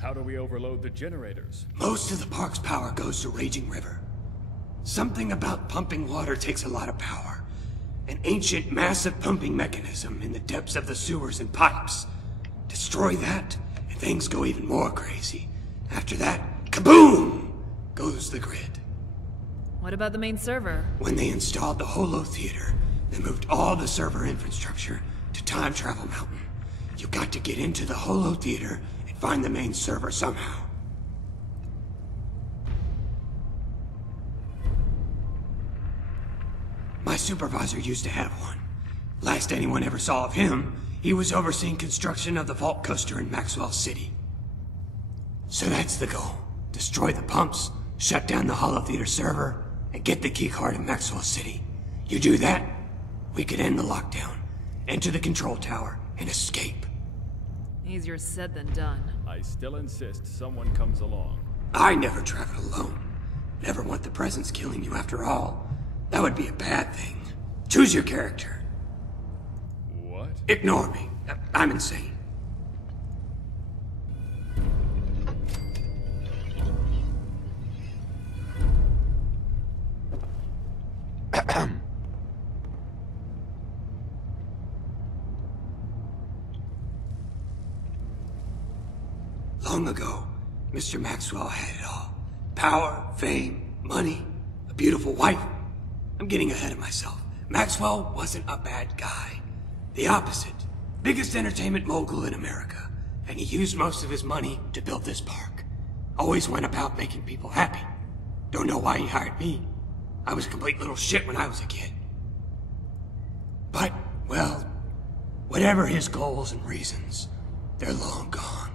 How do we overload the generators? Most of the park's power goes to Raging River. Something about pumping water takes a lot of power. An ancient, massive pumping mechanism in the depths of the sewers and pipes. Destroy that, and things go even more crazy. After that, kaboom! Goes the grid. What about the main server? When they installed the Holo Theater, they moved all the server infrastructure to Time Travel Mountain. You got to get into the Holo Theater and find the main server somehow. My supervisor used to have one. Last anyone ever saw of him, he was overseeing construction of the vault coaster in Maxwell City. So that's the goal. Destroy the pumps, shut down the Holo Theater server, and get the keycard in Maxwell City. You do that, we could end the lockdown, enter the control tower, and escape. Easier said than done. I still insist someone comes along. I never traveled alone. Never want the presence killing you after all. That would be a bad thing. Choose your character. What? Ignore me. I'm insane. Long ago, Mr. Maxwell had it all. Power, fame, money, a beautiful wife. I'm getting ahead of myself. Maxwell wasn't a bad guy. The opposite. Biggest entertainment mogul in America. And he used most of his money to build this park. Always went about making people happy. Don't know why he hired me. I was a complete little shit when I was a kid. But, well, whatever his goals and reasons, they're long gone.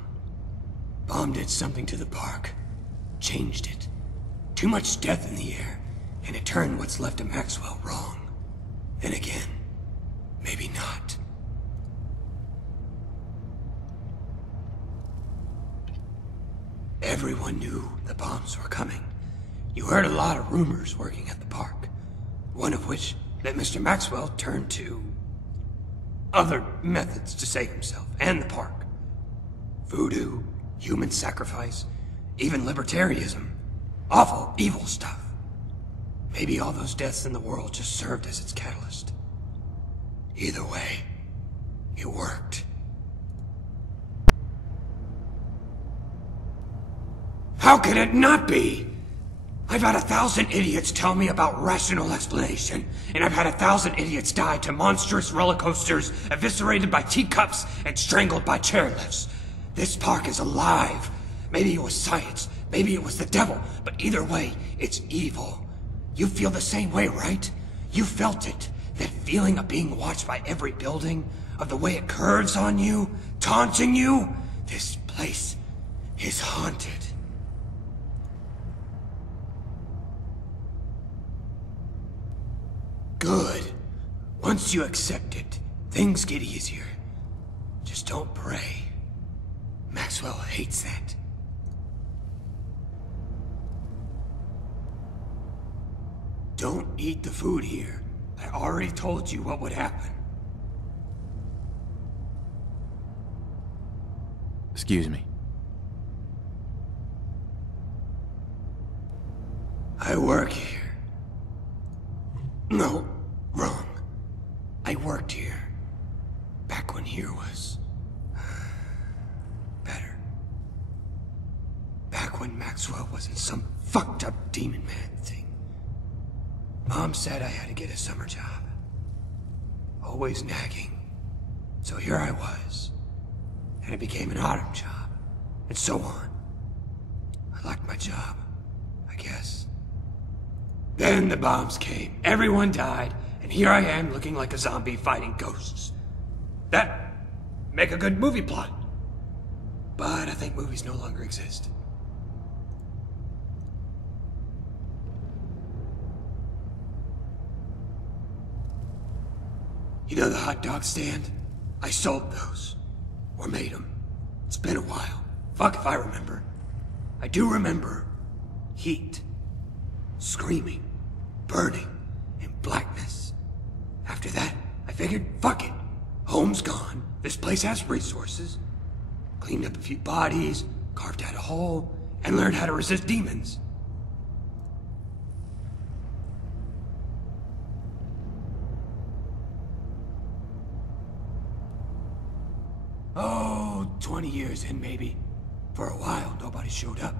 Bomb did something to the park. Changed it. Too much death in the air, and it turned what's left of Maxwell wrong. Then again, maybe not. Everyone knew the bombs were coming. You heard a lot of rumors working at the park. One of which that Mr. Maxwell turned to other methods to save himself and the park. Voodoo, human sacrifice, even libertarianism. Awful, evil stuff. Maybe all those deaths in the world just served as its catalyst. Either way, it worked. How could it not be? I've had 1,000 idiots tell me about rational explanation, and I've had 1,000 idiots die to monstrous roller coasters, eviscerated by teacups, and strangled by chairlifts. This park is alive. Maybe it was science, maybe it was the devil, but either way, it's evil. You feel the same way, right? You felt it. That feeling of being watched by every building, of the way it curves on you, taunting you. This place is haunted. Good. Once you accept it, things get easier. Just don't pray. Maxwell hates that. Don't eat the food here. I already told you what would happen. Excuse me. I work here. No, wrong. I worked here. Back when here was better. Back when Maxwell wasn't some fucked up demon man thing. Mom said I had to get a summer job. Always nagging. So here I was. And it became an autumn job. And so on. I liked my job, I guess. Then the bombs came, everyone died, and here I am looking like a zombie fighting ghosts. That'd make a good movie plot. But I think movies no longer exist. You know the hot dog stand? I sold those. Or made them. It's been a while. Fuck if I remember. I do remember heat. Screaming. Burning. And blackness. After that, I figured, fuck it. Home's gone. This place has resources. Cleaned up a few bodies, carved out a hole, and learned how to resist demons. Oh, 20 years in, maybe. For a while, nobody showed up.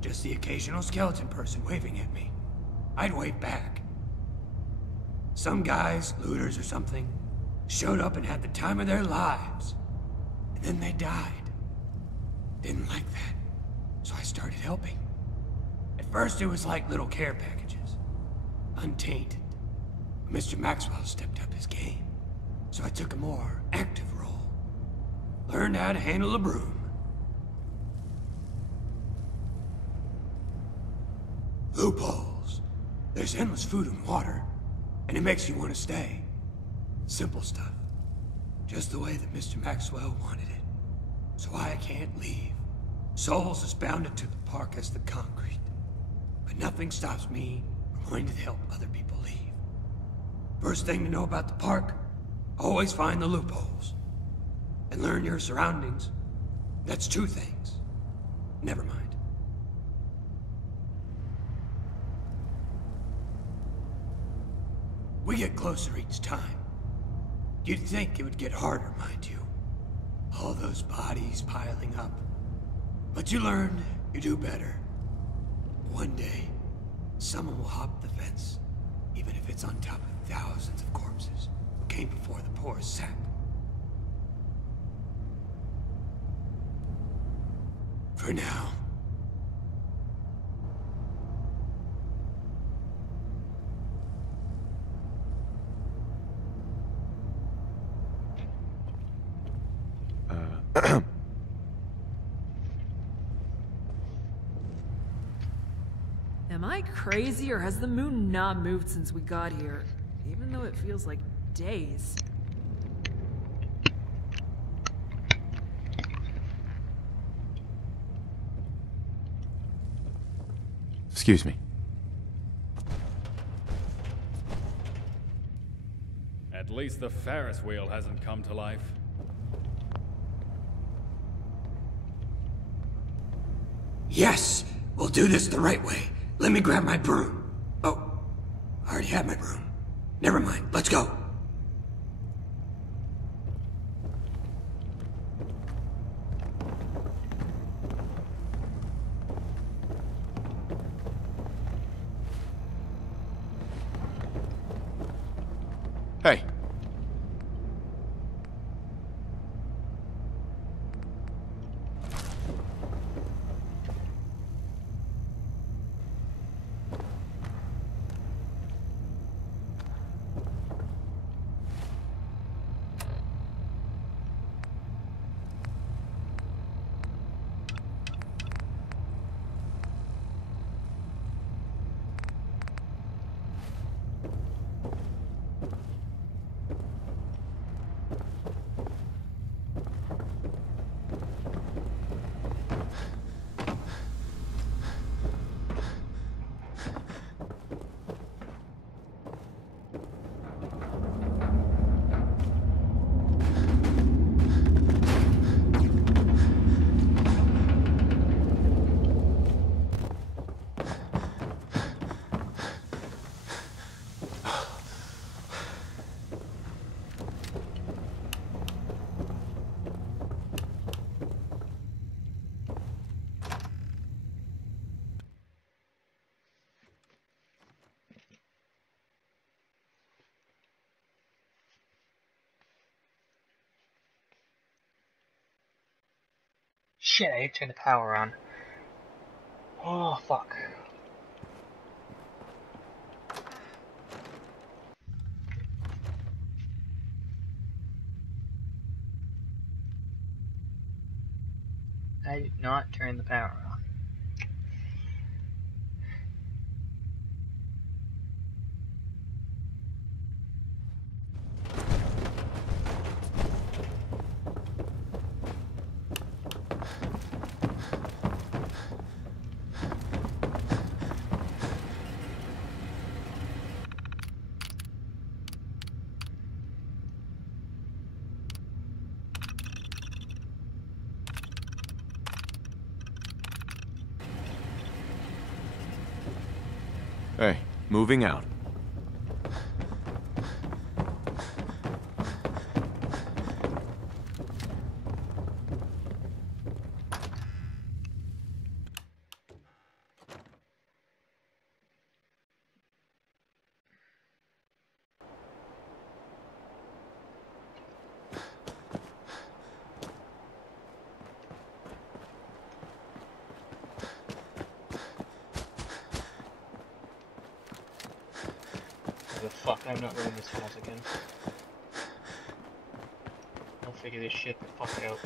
Just the occasional skeleton person waving at me. I'd wave back. Some guys, looters or something, showed up and had the time of their lives. And then they died. Didn't like that. So I started helping. At first it was like little care packages. Untainted. Mr. Maxwell stepped up his game. So I took a more active role. Learned how to handle a broom. Loopholes. There's endless food and water, and it makes you want to stay. Simple stuff. Just the way that Mr. Maxwell wanted it. So I can't leave. Souls is bounded to the park as the concrete. But nothing stops me from wanting to help other people leave. First thing to know about the park, always find the loopholes. And learn your surroundings. That's two things. Never mind. We get closer each time. You'd think it would get harder, mind you. All those bodies piling up. But you learn, you do better. One day, someone will hop the fence, even if it's on top of thousands of corpses who came before the poor sap. For now. Am I crazy, or has the moon not moved since we got here? Even though it feels like days. Excuse me. At least the Ferris wheel hasn't come to life. Yes! We'll do this the right way. Let me grab my broom. Oh, I already have my broom. Never mind, let's go. Hey. Shit, I turned the power on. Oh, fuck. I did not turn the power on. Hey, moving out. The fuck, I'm not running this house again. I'll figure this shit the fuck out.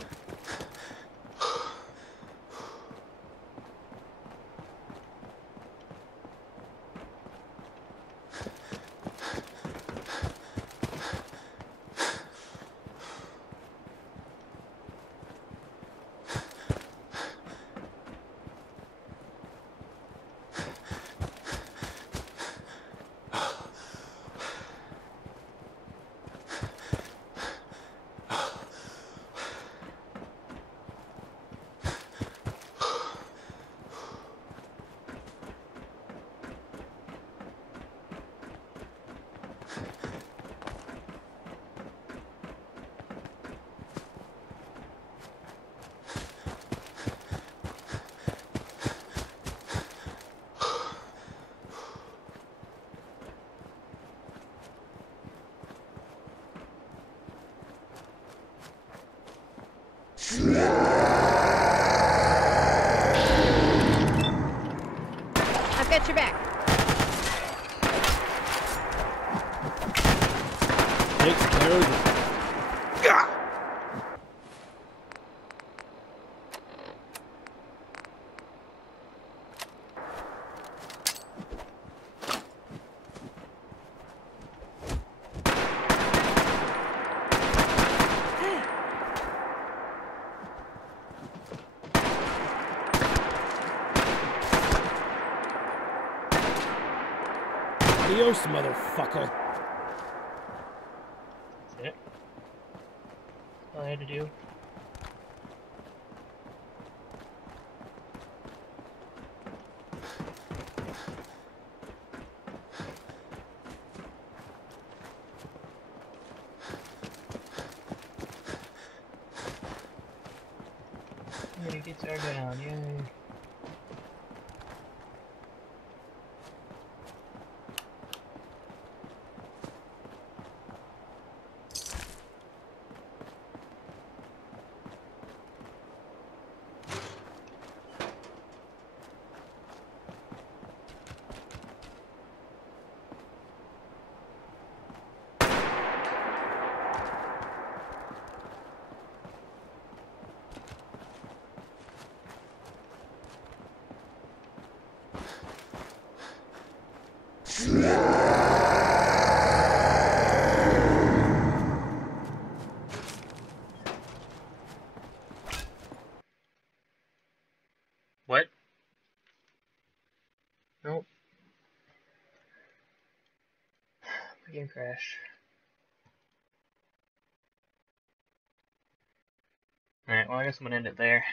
I've got your back. Takes care of it. Adios, motherfucker. That's it. All I had to do. Mini guitar down, yay. What? Nope. My game crashed. Alright, well I guess I'm gonna end it there.